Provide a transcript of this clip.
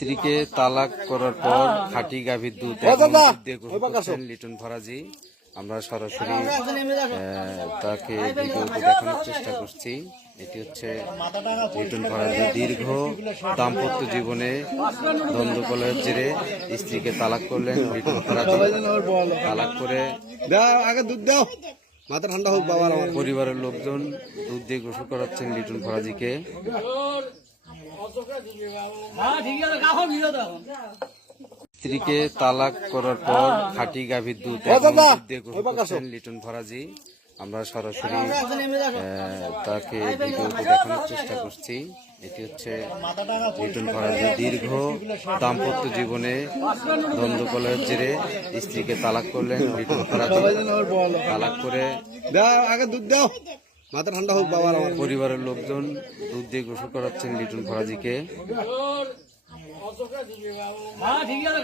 স্ত্রীকে তালাক করার পর খাঁটি গাভীর দুধ লিটন ফরাজি। আমরা সরাসরি তাকে ভিডিওতে দেখানোর চেষ্টা করছি। এটি হচ্ছে লিটন ফরাজি দীর্ঘ দাম্পত্য জীবনে দ্বন্দ্বকলের জেরে স্ত্রীকে তালাক করলেন লিটন ফরাজি। তালাক করে আগে দুধ দাও। মাথা ঠান্ডা হোক বাবার পরিবারের লোকজন দুধ দিয়ে গোসল করাচ্ছেন লিটন ফরাজিকে। স্ত্রীকে তালাক করার পর খাঁটি গাভীর দুধ। করছেন লিটন ফরাজি। আমরা সরাসরি তাকে দেখানোর চেষ্টা করছি। এটি হচ্ছে লিটন ফরাজি দীর্ঘ দাম্পত্য জীবনে দ্বন্দ্বকলের জেরে স্ত্রীকে তালাক করলেন লিটন ফরাজি। তালাক করে দাও আগে দুধ দাও। মাথা ঠান্ডা হোক বাবার আমার। পরিবারের লোকজন দুধ দিয়ে গোসল করাচ্ছেন লিটন ফরাজিকে ঠিক আছে